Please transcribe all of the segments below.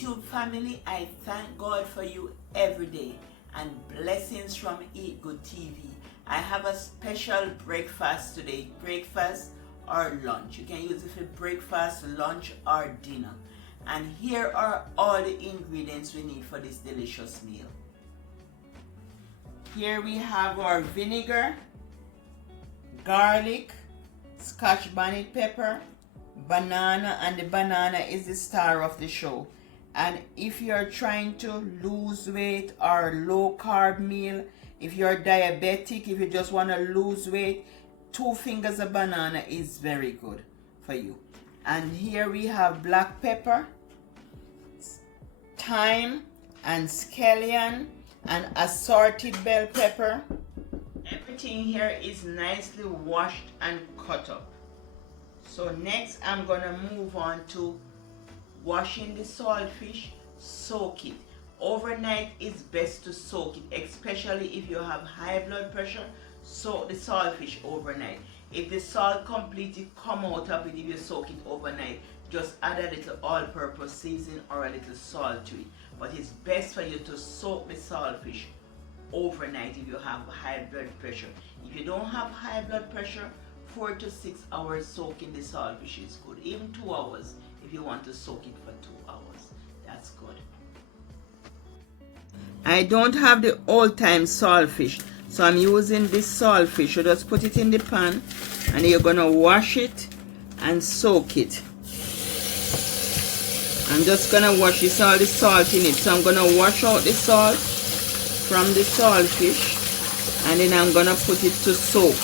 YouTube family, I thank God for you every day and blessings from Eat Good TV. I have a special breakfast today, breakfast or lunch. You can use it for breakfast, lunch or dinner. And here are all the ingredients we need for this delicious meal. Here we have our vinegar, garlic, scotch bonnet pepper, banana, and the banana is the star of the show. And if you're trying to lose weight or low carb meal, if you're diabetic, if you just want to lose weight, 2 fingers of banana is very good for you. And here we have black pepper, thyme and scallion and assorted bell pepper. Everything here is nicely washed and cut up. So next I'm gonna move on to washing the saltfish. Soak it. Overnight is best to soak it, especially if you have high blood pressure. Soak the saltfish overnight. If the salt completely come out of it, if you soak it overnight, just add a little all-purpose seasoning or a little salt to it. But it's best for you to soak the saltfish overnight if you have high blood pressure. If you don't have high blood pressure, 4 to 6 hours soaking the saltfish is good. Even 2 hours if you want to soak it for 2 hours. That's good. I don't have the old-time saltfish, so I'm using this saltfish. You just put it in the pan and you're gonna wash it and soak it. I'm just gonna wash this, all the salt in it. So I'm gonna wash out the salt from the saltfish and then I'm gonna put it to soak.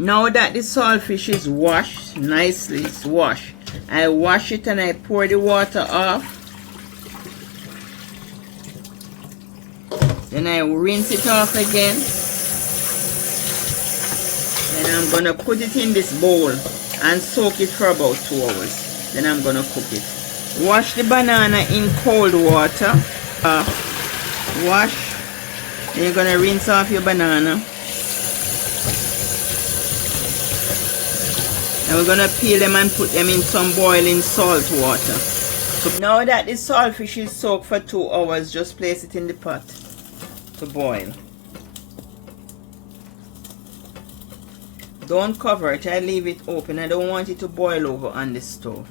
Now that the saltfish is washed, nicely it's washed, I wash it and I pour the water off. Then I rinse it off again. Then I'm gonna put it in this bowl and soak it for about 2 hours. Then I'm gonna cook it. Wash the banana in cold water. Wash. Then you're gonna rinse off your banana. And we're gonna peel them and put them in some boiling salt water. So now that the saltfish is soaked for 2 hours, just place it in the pot to boil. Don't cover it. I leave it open. I don't want it to boil over on the stove,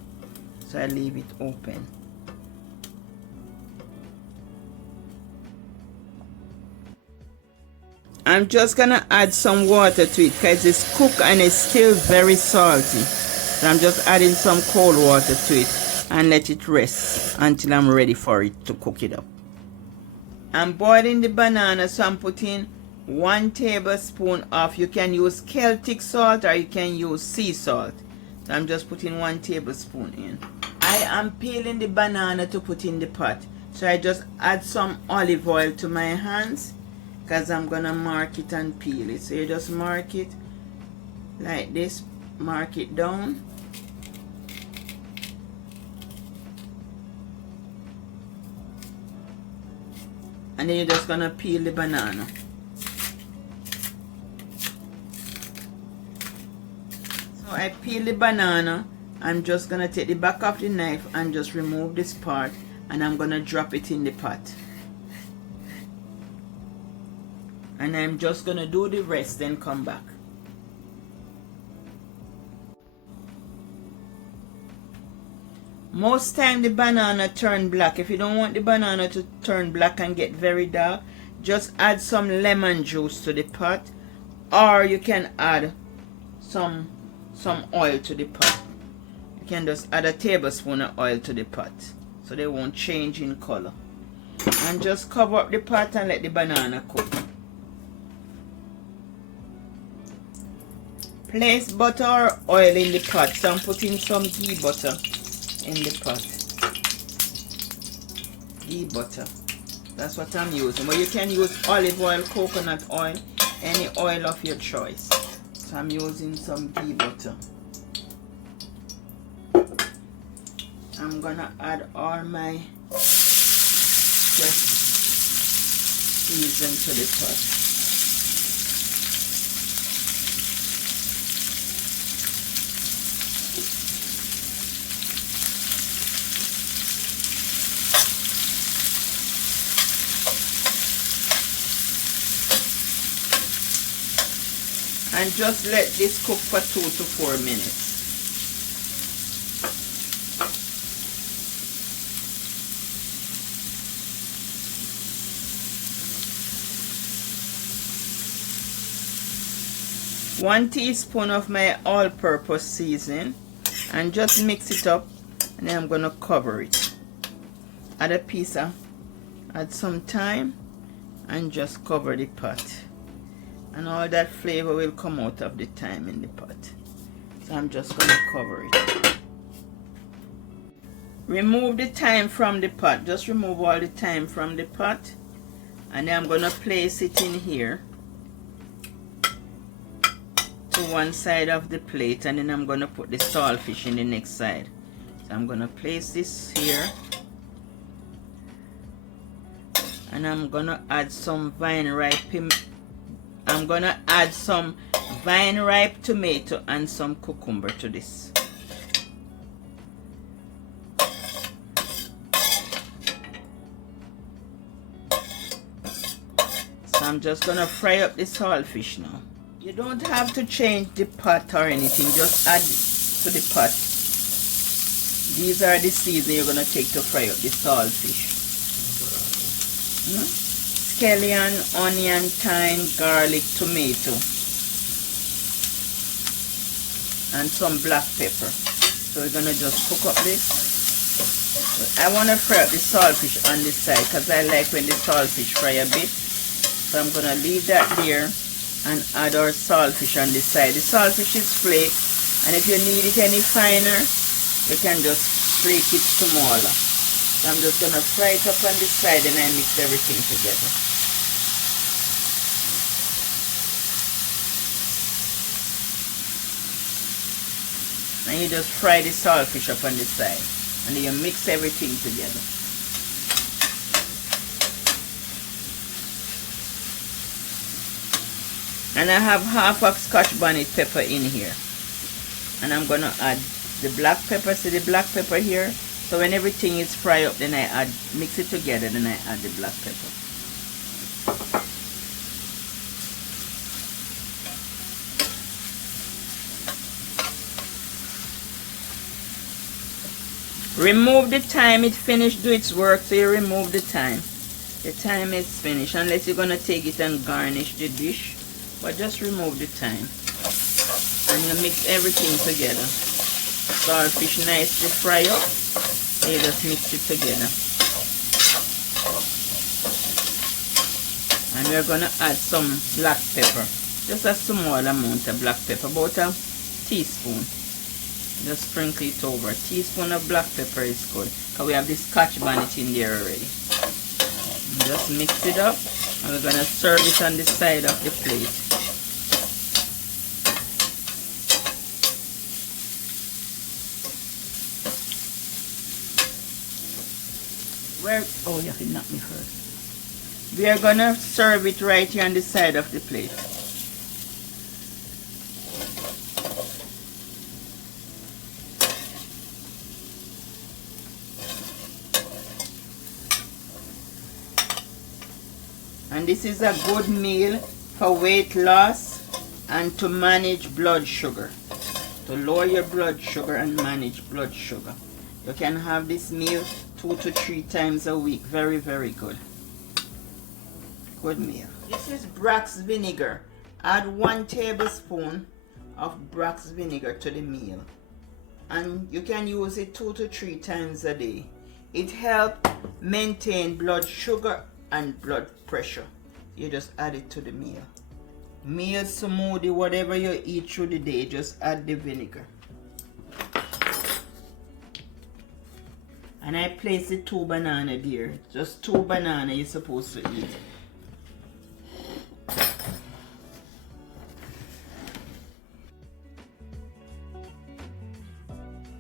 so I leave it open. I'm just gonna add some water to it because it's cooked and it's still very salty. So I'm just adding some cold water to it and let it rest until I'm ready for it to cook it up. I'm boiling the banana, so I'm putting 1 tablespoon of, you can use Celtic salt or you can use sea salt. So I'm just putting 1 tablespoon in. I am peeling the banana to put in the pot. So I just add some olive oil to my hands because I'm gonna mark it and peel it. So you just mark it like this, mark it down. And then you're just gonna peel the banana. So I peel the banana. I'm just gonna take the back of the knife and just remove this part, and I'm gonna drop it in the pot. And I'm just gonna do the rest, then come back. Most time the banana turn black. If you don't want the banana to turn black and get very dark, just add some lemon juice to the pot, or you can add some oil to the pot. You can just add a tablespoon of oil to the pot so they won't change in color. And just cover up the pot and let the banana cook. Place butter or oil in the pot. So I'm putting some ghee butter in the pot. Ghee butter. That's what I'm using. But you can use olive oil, coconut oil, any oil of your choice. So I'm using some ghee butter. I'm gonna add all my fresh seasoning to the pot. and just let this cook for 2 to 4 minutes. One teaspoon of my all-purpose seasoning, and just mix it up, and then I'm gonna cover it. Add some thyme, and just cover the pot, and all that flavor will come out of the thyme in the pot. So I'm just gonna cover it. Remove the thyme from the pot. Just remove all the thyme from the pot, and then I'm gonna place it in here to one side of the plate, and then I'm gonna put the saltfish in the next side. So I'm gonna place this here, and I'm gonna add some vine-ripe tomato and some cucumber to this. So I'm just gonna fry up the saltfish now. You don't have to change the pot or anything, just add to the pot. These are the seasonings you're going to take to fry up the saltfish. Scallion, onion, thyme, garlic, tomato, and some black pepper. So we're going to just cook up this. I want to fry up the saltfish on this side because I like when the saltfish fry a bit. So I'm going to leave that there and add our saltfish on this side. The saltfish is flaked, and if you need it any finer, you can just flake it smaller. So I'm just going to fry it up on this side, and I mix everything together. And you just fry the saltfish up on this side, and then you mix everything together. And I have half of scotch bonnet pepper in here, and I'm gonna add the black pepper. See the black pepper here? So when everything is fried up, then I mix it together, then I add the black pepper. Remove the thyme. It finished do its work, so you remove the thyme. The thyme is finished, unless you're gonna take it and garnish the dish. But just remove the thyme, and you mix everything together. Saltfish nicely fry up, and you just mix it together. And we're gonna add some black pepper, just a small amount of black pepper, about a teaspoon. Just sprinkle it over. A teaspoon of black pepper is good, because we have the scotch bonnet in there already. And just mix it up, and we're gonna serve it on the side of the plate. Oh, you can knock me first. We are gonna serve it right here on the side of the plate. And this is a good meal for weight loss and to manage blood sugar. To lower your blood sugar and manage blood sugar. You can have this meal 2 to 3 times a week. Very, very good. Good meal. This is Brax vinegar. Add 1 tablespoon of Brax vinegar to the meal. And you can use it 2 to 3 times a day. It helps maintain blood sugar and blood pressure. You just add it to the meal. Meal, smoothie, whatever you eat through the day, just add the vinegar. And I place the 2 bananas there. Just 2 bananas you're supposed to eat.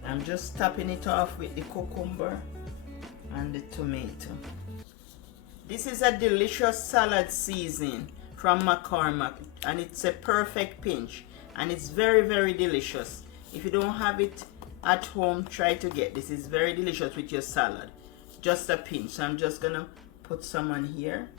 I'm just topping it off with the cucumber and the tomato. This is a delicious salad seasoning from McCormick, and it's a perfect pinch, and it's very, very delicious. If you don't have it at home, try to get this. It's very delicious with your salad. Just a pinch. So I'm just gonna put some on here.